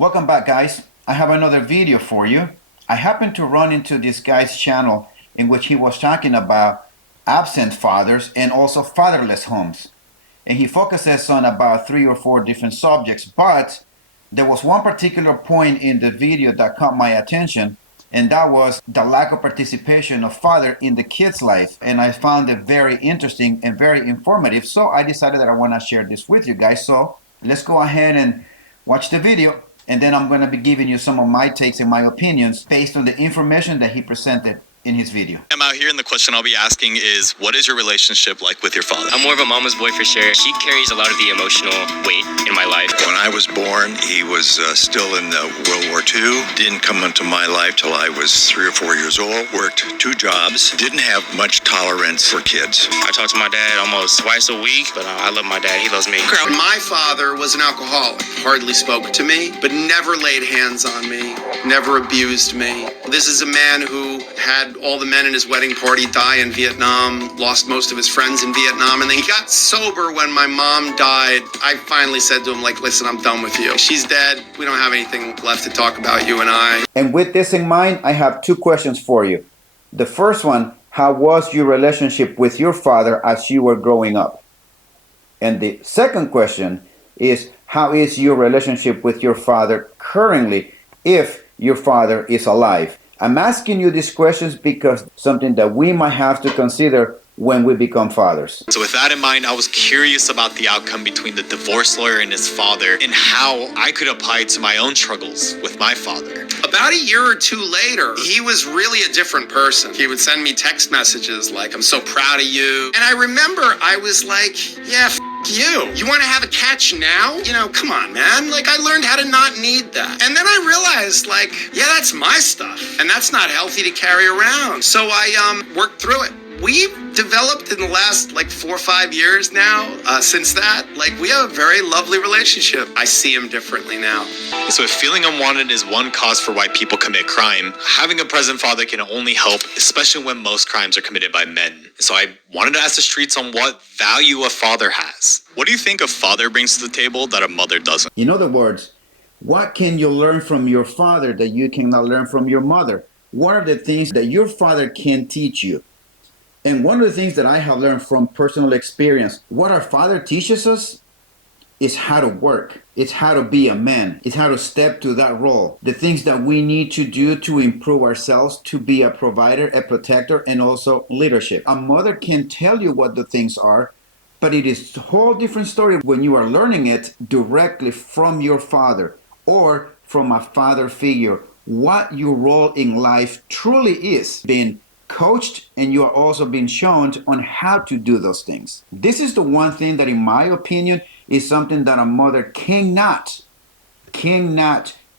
Welcome back, guys. I have another video for you. I happened to run into this guy's channel in which he was talking about absent fathers and also fatherless homes. And he focuses on about 3 or 4 different subjects, but there was one particular point in the video that caught my attention, and that was the lack of participation of father in the kid's life. And I found it very interesting and very informative, so I decided that I want to share this with you guys. So let's go ahead and watch the video, and then I'm going to be giving you some of my takes and my opinions based on the information that he presented in his video. I'm out here, and the question I'll be asking is, what is your relationship like with your father? I'm more of a mama's boy for sure. She carries a lot of the emotional weight in my life. When I was born, he was still in World War II. Didn't come into my life till I was 3 or 4 years old. Worked 2 jobs. Didn't have much tolerance for kids. I talk to my dad almost twice a week, but I love my dad. He loves me. My father was an alcoholic. Hardly spoke to me, but never laid hands on me. Never abused me. This is a man who had all the men in his wedding party die in Vietnam, lost most of his friends in Vietnam, and then he got sober when my mom died. I finally said to him, listen, I'm done with you. She's dead. We don't have anything left to talk about, you and I. And with this in mind, I have 2 questions for you. The first one, how was your relationship with your father as you were growing up? And the second question is, how is your relationship with your father currently, if your father is alive? I'm asking you these questions because something that we might have to consider when we become fathers. So with that in mind, I was curious about the outcome between the divorce lawyer and his father and how I could apply it to my own struggles with my father. About a year or 2 later, he was really a different person. He would send me text messages like, I'm so proud of you. And I remember I was like, yeah, you. You want to have a catch now? Come on, man. I learned how to not need that. And then I realized, yeah, that's my stuff. And that's not healthy to carry around. So I worked through it. We've developed in the last 4 or 5 years now, since that, we have a very lovely relationship. I see him differently now. So if feeling unwanted is one cause for why people commit crime, having a present father can only help, especially when most crimes are committed by men. So I wanted to ask the streets on what value a father has. What do you think a father brings to the table that a mother doesn't? In other words, what can you learn from your father that you cannot learn from your mother? What are the things that your father can teach you? And one of the things that I have learned from personal experience, what our father teaches us is how to work. It's how to be a man. It's how to step to that role. The things that we need to do to improve ourselves, to be a provider, a protector, and also leadership. A mother can tell you what the things are, but it is a whole different story when you are learning it directly from your father or from a father figure. What your role in life truly is, being coached, and you are also being shown on how to do those things. This is the one thing that, in my opinion, is something that a mother cannot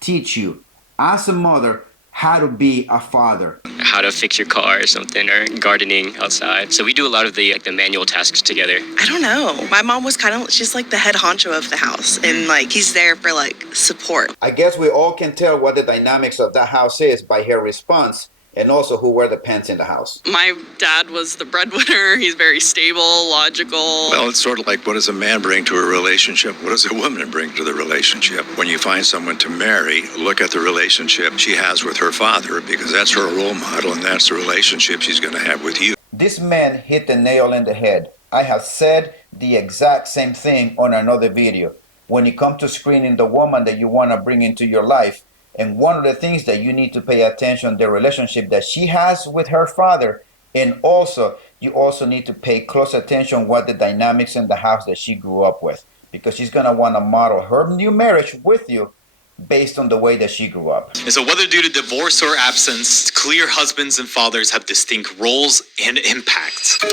teach you as a mother, how to be a father. How to fix your car or something, or gardening outside. So we do a lot of the manual tasks together. I don't know. My mom was kind of just the head honcho of the house, and he's there for support. I guess we all can tell what the dynamics of that house is by her response, and also who wear the pants in the house. My dad was the breadwinner. He's very stable, logical. Well, it's sort of like, what does a man bring to a relationship? What does a woman bring to the relationship? When you find someone to marry, look at the relationship she has with her father, because that's her role model, and that's the relationship she's going to have with you. This man hit the nail on the head. I have said the exact same thing on another video. When it comes to screening the woman that you want to bring into your life, and one of the things that you need to pay attention, the relationship that she has with her father, and also you also need to pay close attention what the dynamics in the house that she grew up with, because she's going to want to model her new marriage with you based on the way that she grew up. And so whether due to divorce or absence, clear husbands and fathers have distinct roles and impacts.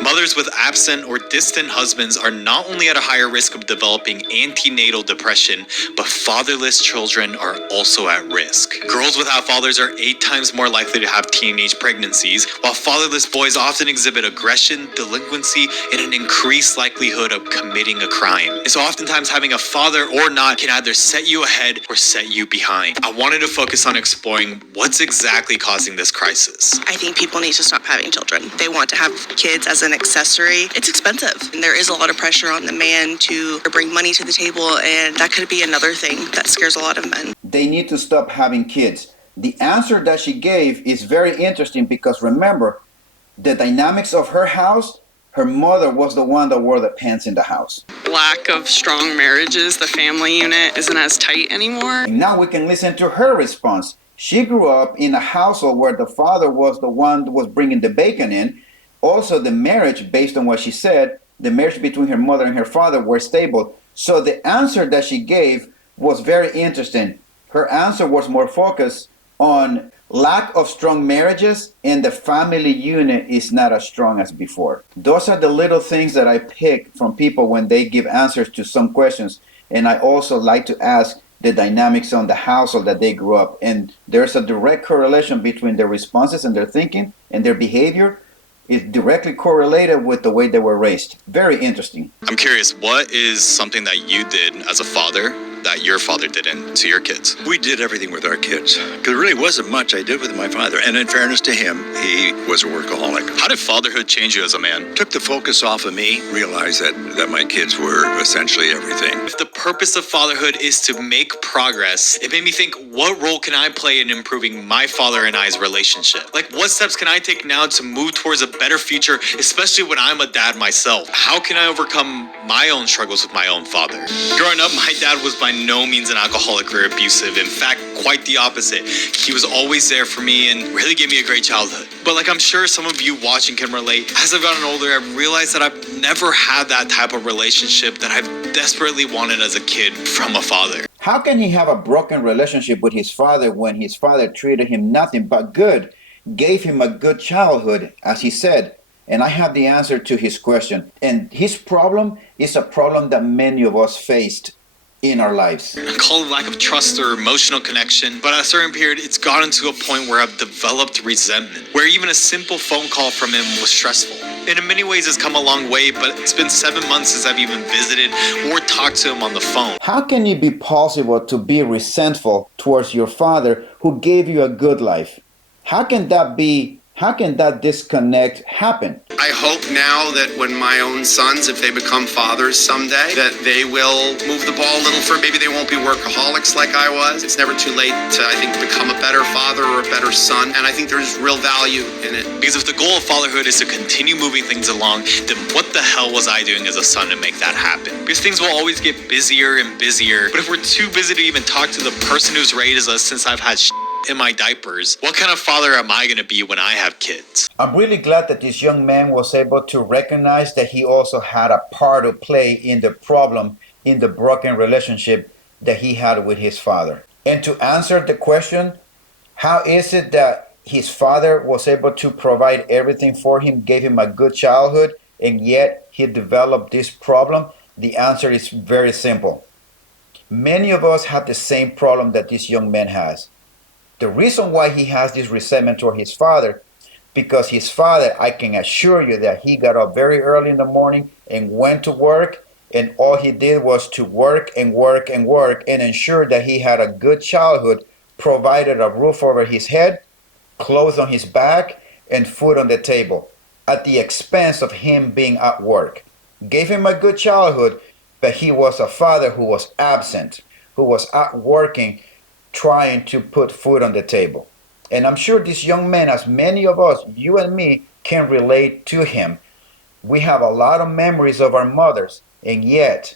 Mothers with absent or distant husbands are not only at a higher risk of developing antenatal depression, but fatherless children are also at risk. Girls without fathers are 8 times more likely to have teenage pregnancies, while fatherless boys often exhibit aggression, delinquency, and an increased likelihood of committing a crime. And so oftentimes having a father or not can either set you ahead or set you behind. I wanted to focus on exploring what's What's exactly causing this crisis? I think people need to stop having children. They want to have kids as an accessory. It's expensive, and there is a lot of pressure on the man to bring money to the table, and that could be another thing that scares a lot of men. They need to stop having kids. The answer that she gave is very interesting because remember, the dynamics of her house, her mother was the one that wore the pants in the house. Lack of strong marriages, the family unit isn't as tight anymore. And now we can listen to her response. She grew up in a household where the father was the one that was bringing the bacon in. Also, the marriage, based on what she said, the marriage between her mother and her father were stable. So the answer that she gave was very interesting. Her answer was more focused on lack of strong marriages, and the family unit is not as strong as before. Those are the little things that I pick from people when they give answers to some questions. And I also like to ask the dynamics on the household that they grew up. And there's a direct correlation between their responses and their thinking and their behavior is directly correlated with the way they were raised. Very interesting. I'm curious, what is something that you did as a father that your father didn't to your kids? We did everything with our kids. Because there really wasn't much I did with my father. And in fairness to him, he was a workaholic. How did fatherhood change you as a man? Took the focus off of me, realized that my kids were essentially everything. If the purpose of fatherhood is to make progress, it made me think, what role can I play in improving my father and I's relationship? Like, what steps can I take now to move towards a better future, especially when I'm a dad myself? How can I overcome my own struggles with my own father? Growing up, my dad was by no means an alcoholic or abusive. In fact, quite the opposite. He was always there for me and really gave me a great childhood. But like I'm sure some of you watching can relate, as I've gotten older, I've realized that I've never had that type of relationship that I've desperately wanted as a kid from a father. How can he have a broken relationship with his father when his father treated him nothing but good, gave him a good childhood, as he said? And I have the answer to his question. And his problem is a problem that many of us faced in our lives. I call it lack of trust or emotional connection, but at a certain period, it's gotten to a point where I've developed resentment, where even a simple phone call from him was stressful. And in many ways, it's come a long way, but it's been 7 months since I've even visited or talked to him on the phone. How can it be possible to be resentful towards your father who gave you a good life? How can that disconnect happen? I hope now that when my own sons, if they become fathers someday, that they will move the ball a little further. Maybe they won't be workaholics like I was. It's never too late to, I think, become a better father or a better son. And I think there's real value in it. Because if the goal of fatherhood is to continue moving things along, then what the hell was I doing as a son to make that happen? Because things will always get busier and busier. But if we're too busy to even talk to the person who's raised us since I've had in my diapers, what kind of father am I going to be when I have kids? I'm really glad that this young man was able to recognize that he also had a part to play in the problem, in the broken relationship that he had with his father. And to answer the question, how is it that his father was able to provide everything for him, gave him a good childhood, and yet he developed this problem? The answer is very simple. Many of us have the same problem that this young man has. The reason why he has this resentment toward his father, because his father, I can assure you that he got up very early in the morning and went to work, and all he did was to work and work and work and ensure that he had a good childhood, provided a roof over his head, clothes on his back, and food on the table, at the expense of him being at work. Gave him a good childhood, but he was a father who was absent, who was out working, trying to put food on the table. And I'm sure this young man, as many of us, you and me, can relate to him. We have a lot of memories of our mothers, and yet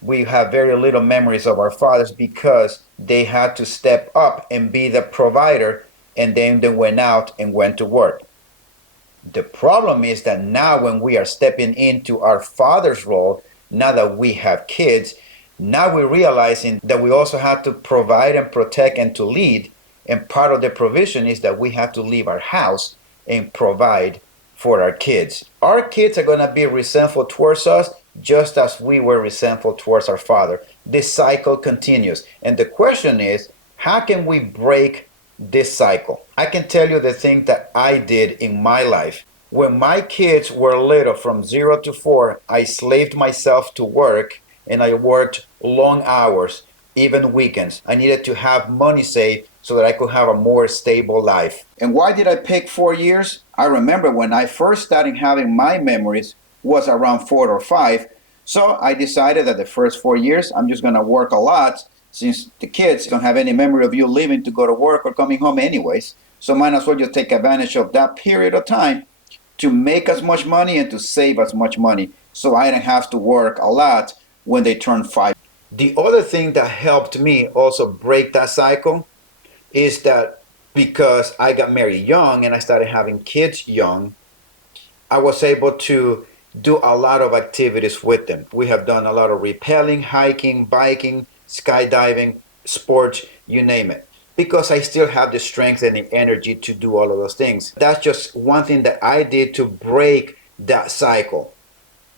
we have very little memories of our fathers because they had to step up and be the provider, and then they went out and went to work. The problem is that now when we are stepping into our father's role, now that we have kids, now we're realizing that we also have to provide and protect and to lead. And part of the provision is that we have to leave our house and provide for our kids. Our kids are going to be resentful towards us just as we were resentful towards our father. This cycle continues. And the question is, how can we break this cycle? I can tell you the thing that I did in my life. When my kids were little, from 0 to 4, I slaved myself to work, and I worked long hours, even weekends. I needed to have money saved so that I could have a more stable life. And why did I pick 4 years? I remember when I first started having my memories was around 4 or 5. So I decided that the first 4 years I'm just gonna work a lot, since the kids don't have any memory of you leaving to go to work or coming home anyways. So might as well just take advantage of that period of time to make as much money and to save as much money, so I didn't have to work a lot when they turn 5. The other thing that helped me also break that cycle is that because I got married young and I started having kids young, I was able to do a lot of activities with them. We have done a lot of rappelling, hiking, biking, skydiving, sports, you name it. Because I still have the strength and the energy to do all of those things. That's just one thing that I did to break that cycle.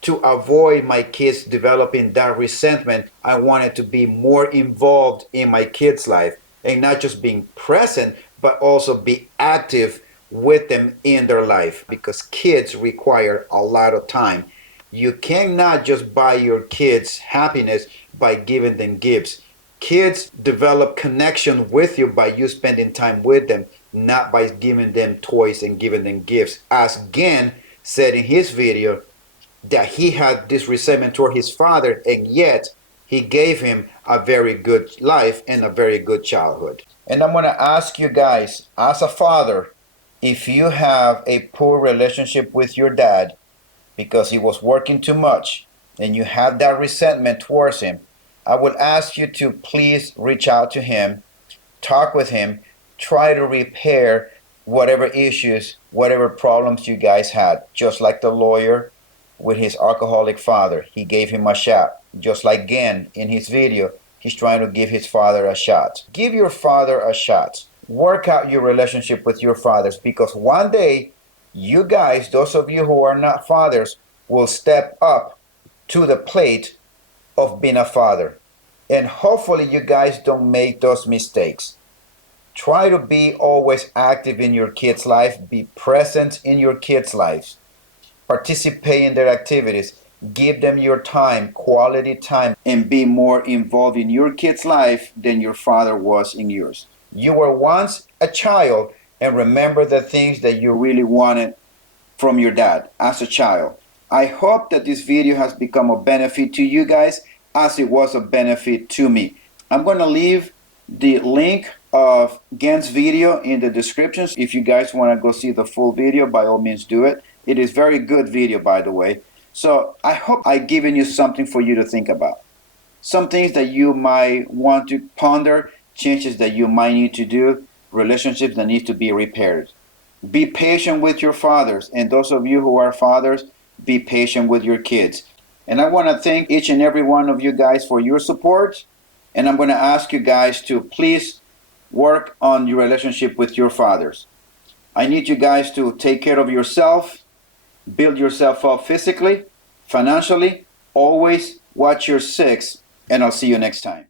To avoid my kids developing that resentment, I wanted to be more involved in my kids' life and not just being present, but also be active with them in their life, because kids require a lot of time. You cannot just buy your kids happiness by giving them gifts. Kids develop connection with you by you spending time with them, not by giving them toys and giving them gifts. As Gen said in his video, that he had this resentment toward his father, and yet he gave him a very good life and a very good childhood. And I'm going to ask you guys, as a father, if you have a poor relationship with your dad because he was working too much and you have that resentment towards him, I would ask you to please reach out to him, talk with him, try to repair whatever issues, whatever problems you guys had. Just like the lawyer with his alcoholic father, he gave him a shot. Just like Gen in his video, he's trying to give his father a shot. Give your father a shot. Work out your relationship with your fathers, because one day you guys, those of you who are not fathers, will step up to the plate of being a father. And hopefully you guys don't make those mistakes. Try to be always active in your kids' life. Be present in your kids' lives. Participate in their activities. Give them your time, quality time, and be more involved in your kid's life than your father was in yours. You were once a child, and remember the things that you really wanted from your dad as a child. I hope that this video has become a benefit to you guys as it was a benefit to me. I'm going to leave the link of Gen's video in the descriptions. If you guys want to go see the full video, by all means do it. It is very good video, by the way. So I hope I've given you something for you to think about. Some things that you might want to ponder, changes that you might need to do, relationships that need to be repaired. Be patient with your fathers, and those of you who are fathers, be patient with your kids. And I want to thank each and every one of you guys for your support. And I'm going to ask you guys to please work on your relationship with your fathers. I need you guys to take care of yourself, build yourself up physically, financially. Always watch your six, and I'll see you next time.